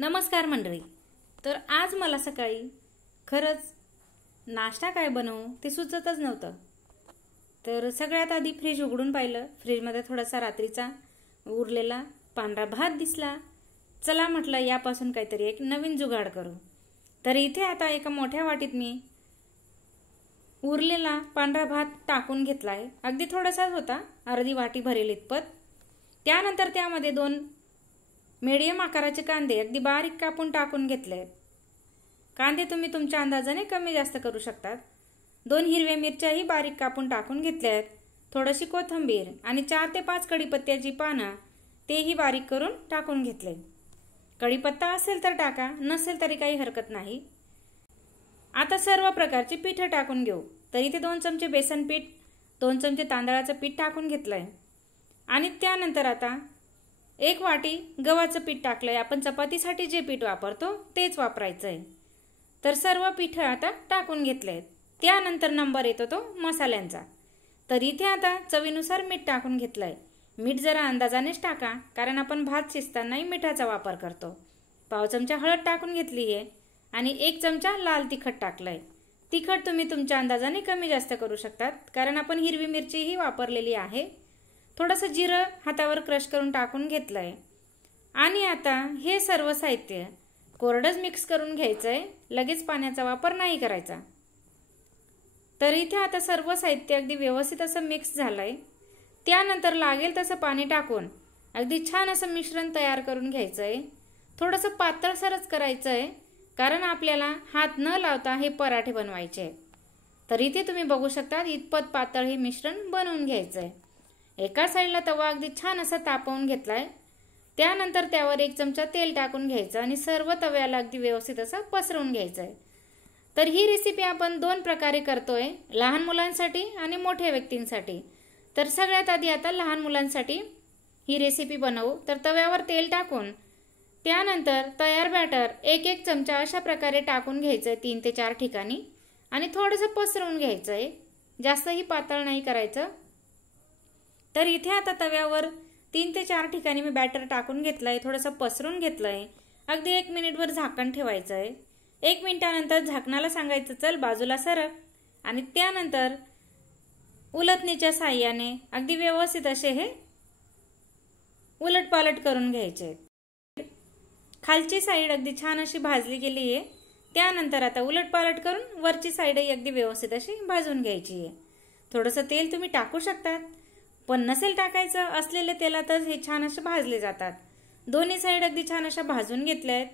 नमस्कार मंडळी. तर आज मला सकाळी खरंच नाश्ता काय बनवू ते सुचतच नव्हतं. तर सगळ्यात आधी फ्रीज उघडून पाहिलं. फ्रीजमध्ये थोडासा रात्रीचा उरलेला पांढरा भात दिसला. चला म्हटलं यापासून काहीतरी एक नवीन जुगाड करू. तर इथे आता एका मोठ्या वाटीत मी उरलेला पांढरा भात टाकून घेतलाय. अगदी थोडासाच होता, अर्धी वाटी भरेल इतपत. त्यानंतर त्यामध्ये 2 मीडियम आकाराचे कांदे अगदी बारीक कापून टाकून घेतले. कांदे तुम्ही तुमच्या अंदाजाने कमी जास्त करू शकतात. 2 हिरव्या मिरच्याही बारीक कापून टाकून घेतल्या आहेत. थोडीशी कोथिंबीर आणि 4 ते 5 कढीपत्त्याची पानं तेही बारीक करून टाकून घेतले. कढीपत्ता असेल तर टाका, नसेल तरी काही हरकत नाही. आता सर्व प्रकारची पीठ टाकून घेऊ. तर इथे 2 चमचे बेसन पीठ, 2 चमचे तांदळाचं पीठ टाकून घेतलंय. आणि त्यानंतर आता 1 वाटी गव्हाचं पीठ टाकलंय. आपण चपातीसाठी जे पीठ वापरतो तेच वापरायचंय. तर सर्व पीठ आता टाकून घेतलंय. त्यानंतर नंबर येतो तो मसाल्यांचा. तर इथे आता चवीनुसार मीठ टाकून घेतलंय. मीठ जरा अंदाजानेच टाका, कारण आपण भात शिजतानाही मिठाचा वापर करतो. पाव चमचा हळद टाकून घेतली आहे आणि 1 चमचा लाल तिखट टाकलंय. तिखट तुम्ही तुमच्या अंदाजाने कमी जास्त करू शकतात, कारण आपण हिरवी मिरचीही वापरलेली आहे. थोडंसं जिरं हातावर क्रश करून टाकून घेतलंय. आणि आता हे सर्व साहित्य कोरडंच मिक्स करून घ्यायचंय, लगेच पाण्याचा वापर नाही करायचा. तर इथे आता सर्व साहित्य अगदी व्यवस्थित असं मिक्स झालंय. त्यानंतर लागेल तसं पाणी टाकून अगदी छान असं मिश्रण तयार करून घ्यायचंय. थोडंसं पातळसरच करायचंय, कारण आपल्याला हात न लावता हे पराठे बनवायचे. तर इथे तुम्ही बघू शकता इतपत पातळ हे मिश्रण बनवून घ्यायचंय. एका साईडला तवा अगदी छान असा तापवून घेतलाय. त्यानंतर त्यावर 1 चमचा तेल टाकून घ्यायचं आणि सर्व तव्याला अगदी व्यवस्थित असं पसरवून घ्यायचंय. तर ही रेसिपी आपण 2 प्रकारे करतोय, लहान मुलांसाठी आणि मोठ्या व्यक्तींसाठी. तर सगळ्यात आधी आता लहान मुलांसाठी ही रेसिपी बनवू. तर तव्यावर तेल टाकून त्यानंतर तयार बॅटर 1-1 चमचा अशा प्रकारे टाकून घ्यायचंय 3 ते 4 ठिकाणी आणि थोडंसं पसरवून घ्यायचंय. जास्तही पातळ नाही करायचं. तर इथे आता तव्यावर 3 ते 4 ठिकाणी मी बॅटर टाकून घेतलंय, थोडंसं पसरून घेतलंय. अगदी 1 मिनिटभर झाकण ठेवायचंय. 1 मिनिटानंतर झाकणाला सांगायचं चल बाजूला सरक आणि त्यानंतर उलटणीच्या साहाय्याने अगदी व्यवस्थित असे हे उलटपालट करून घ्यायचे. खालची साईड अगदी छान अशी भाजली गेली आहे. त्यानंतर आता उलटपालट करून वरची साईडही अगदी व्यवस्थित अशी भाजून घ्यायची आहे. थोडंसं तेल तुम्ही टाकू शकतात, पण नसेल टाकायचं असलेले तेलातच हे छान असे भाजले जातात. दोन्ही साईड अगदी छान अशा भाजून घेतल्या आहेत.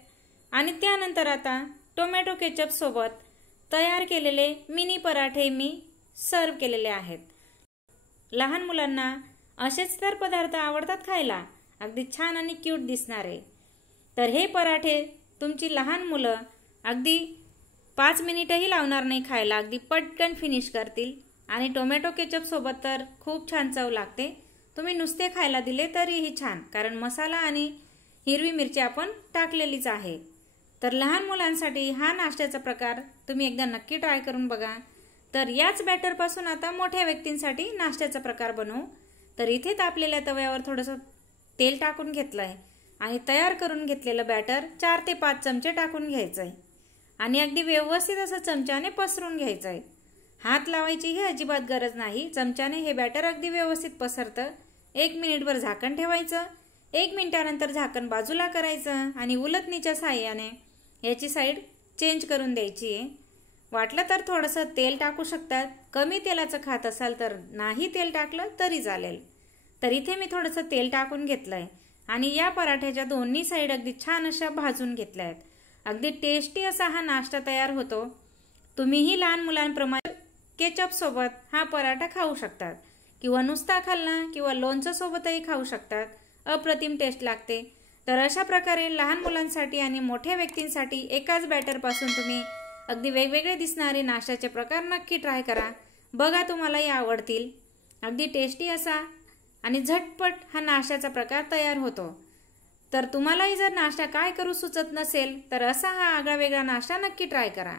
आणि त्यानंतर आता टोमॅटो केचप सोबत तयार केलेले मिनी पराठे मी सर्व केलेले आहेत. लहान मुलांना असेच तर पदार्थ आवडतात खायला, अगदी छान आणि क्यूट दिसणारे. तर हे पराठे तुमची लहान मुलं अगदी 5 मिनिटही लावणार नाही खायला, अगदी पटकन फिनिश करतील. आणि टोमॅटो केचप सोबत तर खूप छान चव लागते. तुम्ही नुसते खायला दिले तरीही छान, कारण मसाला आणि हिरवी मिरची आपण टाकलेलीच आहे. तर लहान मुलांसाठी हा नाश्त्याचा प्रकार तुम्ही एकदा नक्की ट्राय करून बघा. तर याच बॅटरपासून आता मोठ्या व्यक्तींसाठी नाश्त्याचा प्रकार बनवू. तर इथे तापलेल्या तव्यावर थोडंसं तेल टाकून घेतलंय आणि तयार करून घेतलेलं बॅटर 4 ते 5 चमचे टाकून घ्यायचंय आणि अगदी व्यवस्थित असं चमच्याने पसरून घ्यायचंय. हात लावायची ही अजिबात गरज नाही. चमच्याने हे बॅटर अगदी व्यवस्थित पसरतं. 1 मिनिटभर झाकण ठेवायचं. 1 मिनिटानंतर झाकण बाजूला करायचं आणि उलटणीच्या साहाय्याने याची साईड चेंज करून द्यायची आहे. वाटलं तर थोडंसं तेल टाकू शकतात. कमी तेलाचं खात असाल तर नाही तेल टाकलं तरी चालेल. तर इथे मी थोडंसं तेल टाकून घेतलंय आणि या पराठ्याच्या दोन्ही साईड अगदी छान अशा भाजून घेतल्या आहेत. अगदी टेस्टी असा हा नाश्ता तयार होतो. तुम्हीही लहान मुलांप्रमाणे केचप सोबत हा पराठा खाऊ शकतात किंवा नुसता खाल्ला किंवा लोणचं सोबतही खाऊ शकतात. अप्रतिम टेस्ट लागते. तर अशा प्रकारे लहान मुलांसाठी आणि मोठ्या व्यक्तींसाठी एकाच बॅटरपासून तुम्ही अगदी वेगवेगळे दिसणारे नाश्त्याचे प्रकार नक्की ट्राय करा. बघा तुम्हालाही आवडतील. अगदी टेस्टी असा आणि झटपट हा नाश्त्याचा प्रकार तयार होतो. तर तुम्हालाही जर नाश्ता काय करू सुचत नसेल तर असा हा आगळा वेगळा नाश्ता नक्की ट्राय करा.